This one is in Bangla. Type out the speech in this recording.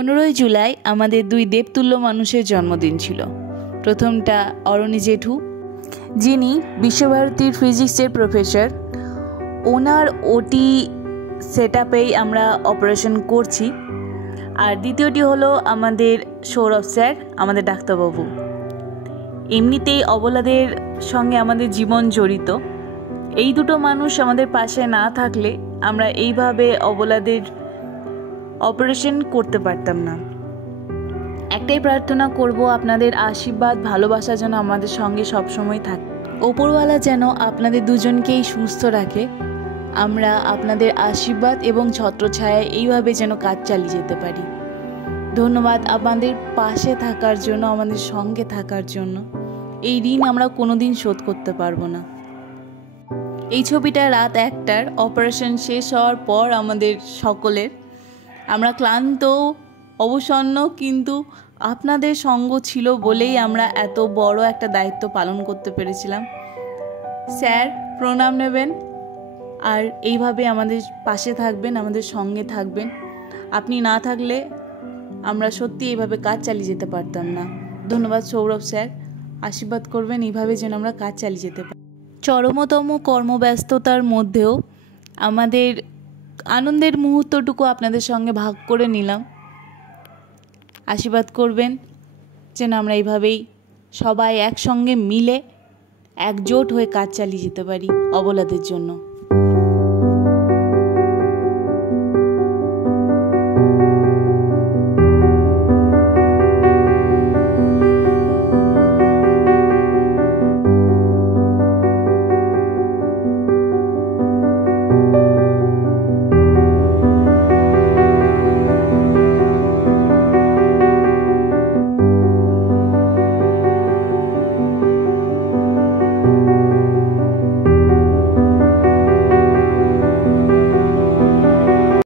15ই জুলাই আমাদের দুই দেবতুল্য মানুষের জন্মদিন ছিল। প্রথমটা অরণি জেঠু, যিনি বিশ্বভারতীর ফিজিক্সের প্রফেসর। ওনার ওটি সেট আপেই আমরা অপারেশন করছি। আর দ্বিতীয়টি হলো আমাদের সৌরভ স্যার, আমাদের ডাক্তারবাবু। এমনিতেই অবলাদের সঙ্গে আমাদের জীবন জড়িত। এই দুটো মানুষ আমাদের পাশে না থাকলে আমরা এইভাবে অবলাদের অপারেশন করতে পারতাম না। একটাই প্রার্থনা করব, আপনাদের আশীর্বাদ ভালোবাসা যেন আমাদের সঙ্গে সবসময় থাকে। ওপরওয়ালা যেন আপনাদের দুজনকেই সুস্থ রাখে। আমরা আপনাদের আশীর্বাদ এবং ছত্রছায়ায় এইভাবে যেন কাজ চালিয়ে যেতে পারি। ধন্যবাদ আমাদের পাশে থাকার জন্য, আমাদের সঙ্গে থাকার জন্য। এই ঋণ আমরা কোনোদিন শোধ করতে পারবো না। এই ছবিটা রাত 1টার অপারেশন শেষ হওয়ার পর আমাদের সকলের। আমরা ক্লান্ত, অবসন্ন, কিন্তু আপনাদের সঙ্গ ছিল বলেই আমরা এত বড় একটা দায়িত্ব পালন করতে পেরেছিলাম। স্যার, প্রণাম নেবেন আর এইভাবে আমাদের পাশে থাকবেন, আমাদের সঙ্গে থাকবেন। আপনি না থাকলে আমরা সত্যি এইভাবে কাজ চালিয়ে যেতে পারতাম না। ধন্যবাদ সৌরভ স্যার, আশীর্বাদ করবেন এইভাবে যেন আমরা কাজ চালিয়ে যেতে পারি। চরমতম কর্মব্যস্ততার মধ্যেও আমাদের আনন্দের মুহূর্তটুকু আপনাদের সঙ্গে ভাগ করে নিলাম। আশীর্বাদ করবেন যেন আমরা এইভাবেই সবাই একসঙ্গে মিলে একজোট হয়ে কাজ চালিয়ে যেতে পারি অবলাদের জন্য।